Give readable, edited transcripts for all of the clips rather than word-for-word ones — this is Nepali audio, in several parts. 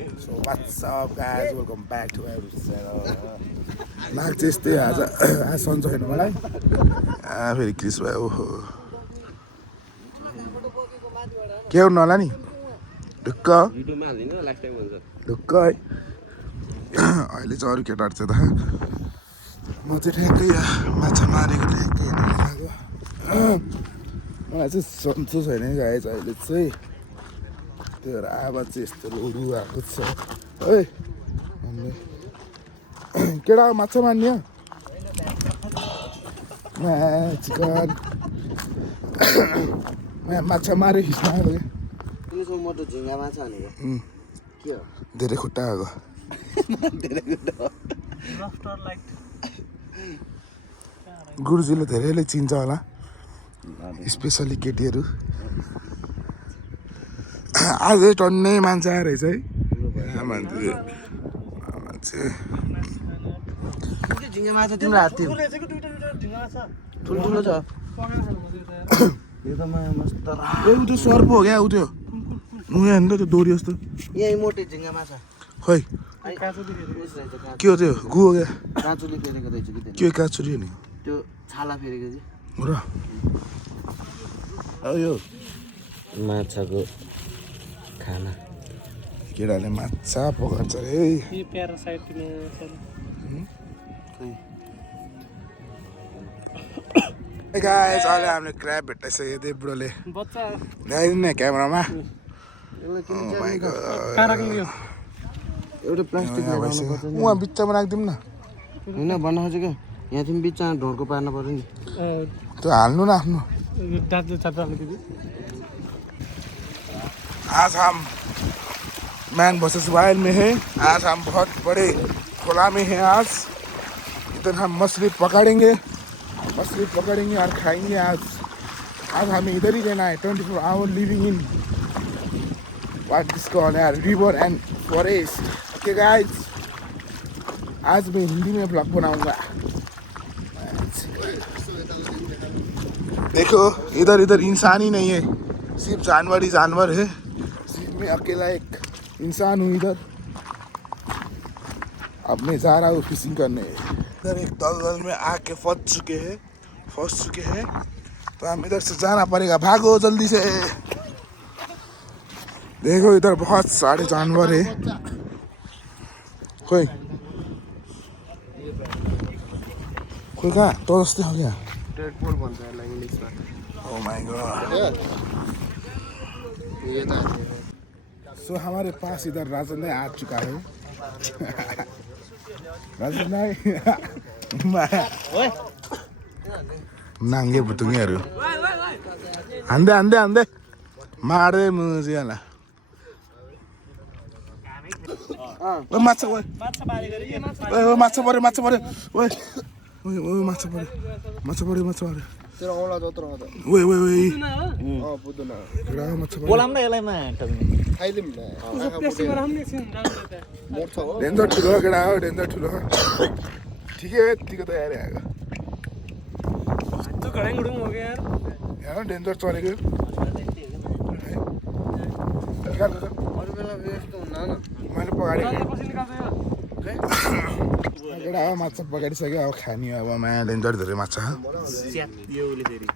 So what's up guys, welcome back to our channel. नाक चाहिँ यस्तै आज सन्चो छैन मलाई फेरि क्रिस भयो के गर्नु होला नि ढुक्क ढुक्क है अहिले चाहिँ अरू केटाहरू चाहिँ त म चाहिँ ठ्याक्कै माछा मारेको ठ्याक्कै हेर्नु मलाई चाहिँ सन्चो छैन गाइस अहिले चाहिँ त्यो आवाज चाहिँ यस्तो लोडु आएको छ है केटा माछा मार्ने चिकन माछा मारे खिच्न धेरै खुट्टा आएको गुरुजीले धेरैले चिन्छ होला स्पेसली केटीहरू आज टन्नै मान्छे आएर रहेछ है मान्छे झिङ्गे माछा तिम्रो हात थियो ठुल्ठुलो छ यो त मस्त ऊ त्यो सर्प हो क्या ऊ त्यो नुया हेर्नु त त्यो दोरी जस्तो यही मोटे झिङ्गा माछा खै के हो त्यो गु हो क्या काँचुले फेरेको रहेछ कि के काँचुरी हो नि त्यो छाला फेरेको चाहिँ र यो माछाको खाना केटाले माछा पकाउँछ रे गाइस अहिले हामीले क्र्याब भेटाइसक्यो त्यही बुढोले ल्याइदिनु नि क्यामेरामा एउटा प्लास्टिक उहाँ बिचमा राखिदिउँ न होइन भन्न खोजेको यहाँ तिमी बिचमा ढोडको पार्नु पर्यो नि त्यो हाल्नु न आफ्नो आज हम मैन वर्सेस वाइल्ड में है आज हम बहुत बड़े खुला में हैं आज इधर हम मछली पकड़ेंगे और खाएंगे आज हमें इधर ही रहना है 24 hour living in what is called यार river and forest okay guys आज मैं हिंदी में ब्लॉग बनाऊंगा देखो इधर इधर इंसान ही नहीं है सिर्फ जानवर ही जानवर है सिर्फ मैं अकेला एक इंसान हूँ इधर अब मैं जा रहा हूँ फिशिंग करने इधर एक दलदल में आके फंस चुके हैं तो हम इधर से जाना पड़ेगा भागो जल्दी से देखो इधर बहुत सारे जानवर है कोई कहाँ तो जस्ते हो क्या डेडपुल भन्छ यसलाई इङ्ग्लिसमा ओह माय गॉड सो हमारे पास इधर राजन आ चुका है राजन नाङ्गे भुतुङ्गेहरू हान्दै मार्दै मुजियाला माछा पऱ्यो माछा पऱ्यो तेरो औला जत्रो हो त ओइ बुझ्दैन माछा बोलाम न यसलाई मा खाइदिम न मोर्छ हो डेन्जर ठुलो केटा हो डेन्जर ठुलो ठिकै यतिको त यार आएको तो घडै गुडुङ हो गया यार यहाँ डेन्जर चलेको अरू बेला व्यस्त हुन्न न मैले पकाडेको पछि निकाल्छ यो केटा हो माछा पकाइसक्यो अब खाने अब माया डेन्जर धेरै माछा योले फेरि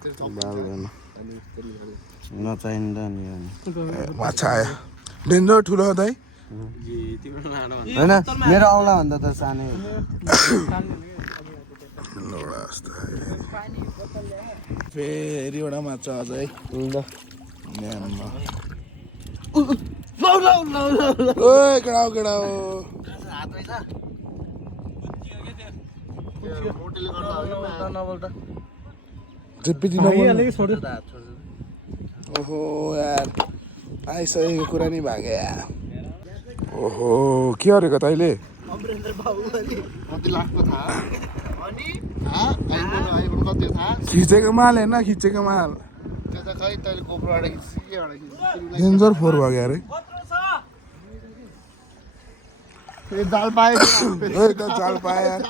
नचाहिँदा नि माछा आयो डेन्जर ठुलो हो दाइ होइन मेरो औला भन्दा त सानै फेरि एउटा माछा अझै केटा हो ओहो यार आइसकेको कुरा नि भागे ओहो के गरेको तैँले खिचेको माल होइन खिचेको माल डेन्जर फोर भयो अरे जाल पाए जाल पाए यार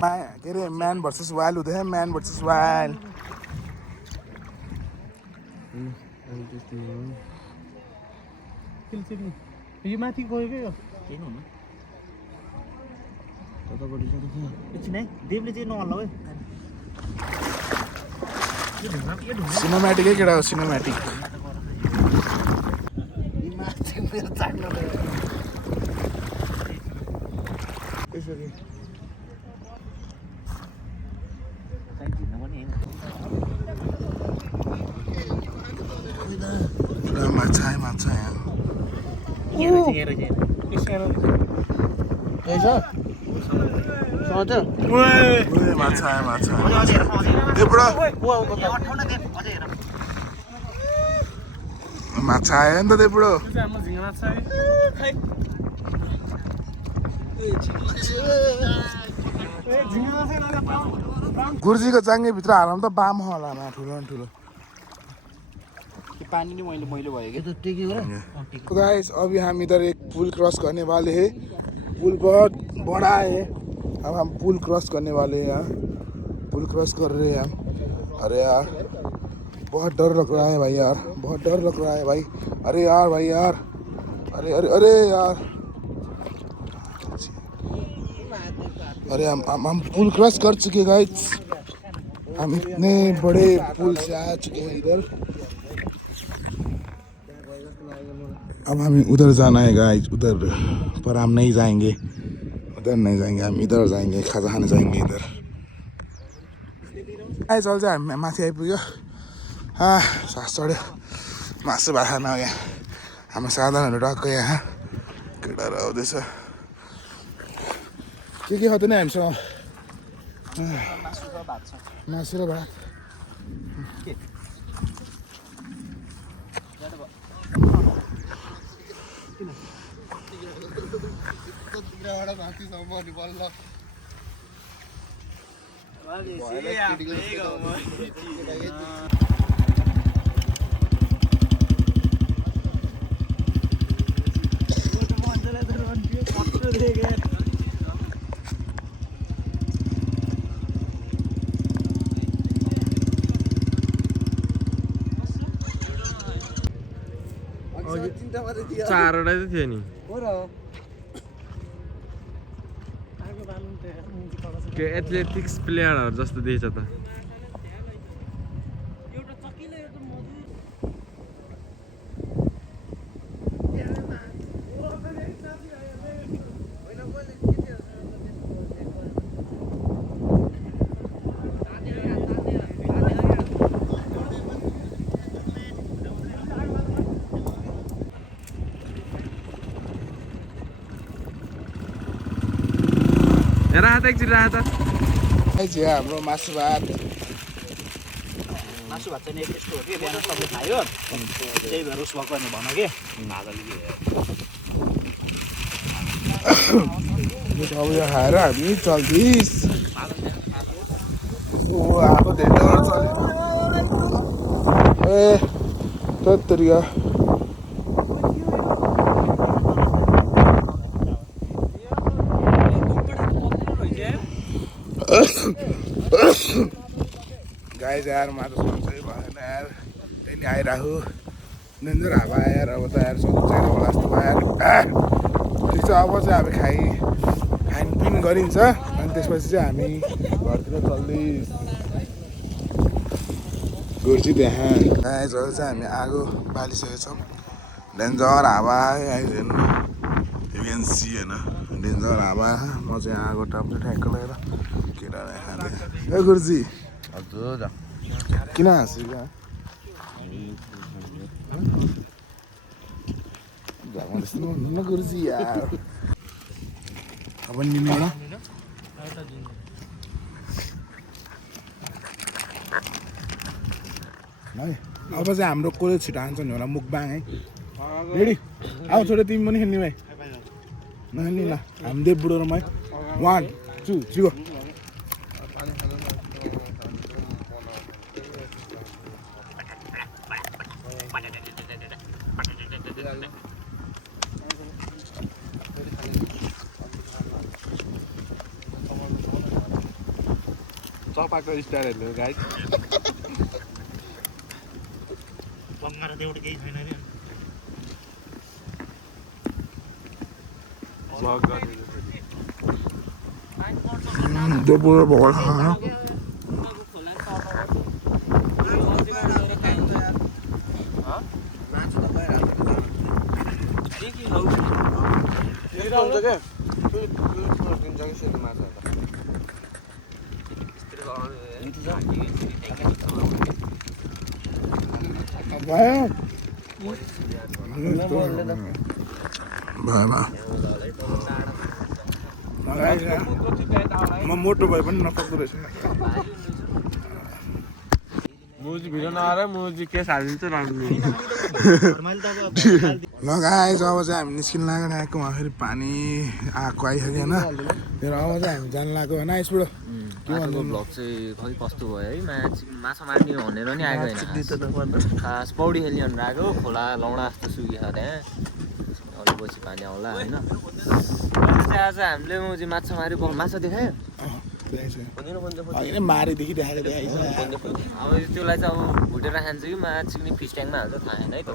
के अरे म्यान भर्सेस वाइल्ड हुँदैछ म्यान भर्सेस वाइल्ड यो माथि गयो क्या यो केही हुनु ततापट्टि चाहिँ एकछिन है देवले चाहिँ नहल्ला है सिनेमेटिकै केटा हो सिनेमेटिक माछा यहाँ माछा माछा आयो नि त त्यहाँबाट हाम्रो झिङ्गा माछा खै झिङ्गा माछा गुर्जीको चाङ्गेभित्र हालौँ त बाम होला न ठुलो न ठुलो पानी नहीं मैले मैले भयो कि तो टेकी हो तो गाइस अभी हम इधर एक पुल क्रॉस करने वाले हैं पुल बहुत बड़ा है अब हम पुल क्रॉस करने वाले हैं यहाँ पुल क्रॉस कर रहे हैं हम अरे यार बहुत डर लग रहा है भाई यार बहुत डर लग रहा है भाई अरे यार भाई यार अरे अरे अरे यार अरे हम पुल क्रॉस कर चुके गाइस हम इतने बड़े पुल से आ चुके हैं इधर अब हमें उधर जाना है गाइस उधर पर हम नहीं जाएंगे उधर नहीं जाएंगे हम इधर जाएंगे खाजा खाने जाएंगे इधर गाइस चल चाहिँ हामी माथि आइपुग्यो सास चढ्यो मासु भात खान यहाँ हाम्रो साधनहरू टक्कै यहाँ केटाहरू आउँदैछ के खाँदैन हामीसँग मासु र भात चारवटा चाहिँ थियो नि के एथलेटिक्स प्लेयरहरू जस्तो देख्छ त राहत एकचोटि राहत हाम्रो मासु भात मासु भात चाहिँ यस्तो हो कि बिहान सबले खायो त्यही भएर उस भएको भने भन कि अब यो खाएर हामी चल्दिस आएको धेरै डर चल्यो ए तरिका गाइस यार म त सोचै भएन यार त्यही आइराखु डेन्जर हावा यार अब त यार सोचेर होला जस्तो भयो यार ठिक छ अब चाहिँ हामी खानपिन गरिन्छ अनि त्यसपछि चाहिँ हामी घरतिर चल्दैछ गुर्जी त्यहाँ गाइसहरू चाहिँ हामी आगो बालिसकेको छौँ डेन्जर हावा आइदिनु यु क्यान सी होइन डेन्जर हावा म चाहिँ आगो टाप्छु ठ्याक्क लगाएर केटालाई खाँदै ए गुरुजी हजुर किन हाँस्यो क्या झ्यामा जस्तो भन्नु न गुरुजी यार अब लिने होला है अब चाहिँ हाम्रो कसले छिटो हान्छ नि होला मुखबाङ है रेडी आऊ छोटो तिमी पनि खेल्ने भाइ नखेल्ने ल हामी देव बुढो र मै 1 2 3 गो चपाको स्टाइल हेर्नु गाइस ढुङ्गा र देउट केही छैन अरे दोपहर भोगल खाना म मोटो भए पनि नसक्दो रहेछ मुजी भिडियो नआएर मुजी केस हालिदिन्छ राम्रो ल गाइस अब चाहिँ हामी निस्किन लागेर आएको वहाँ फेरि पानी आएको आइसक्यो होइन फेरि अब चाहिँ हामी जानु लाग्यो होइन आइसपुग्यो आजको भ्लग चाहिँ खै कस्तो भयो है माछा मार्ने भनेर नि आएको होइन खास पौडी खेल्ने भनेर आएको खोला लौडा जस्तो सुकियो छ त्यहाँ अलिक पछि पानी आउला होइन आज हामीले मुजी माछा माऱ्यो माछा देखायो होइन मारेदेखि देखाएको देखाइछ अब त्यसलाई चाहिँ अब भुटेर खान्छ कि माछा फिस ट्याङमा हाल्छ थाहा छैन है त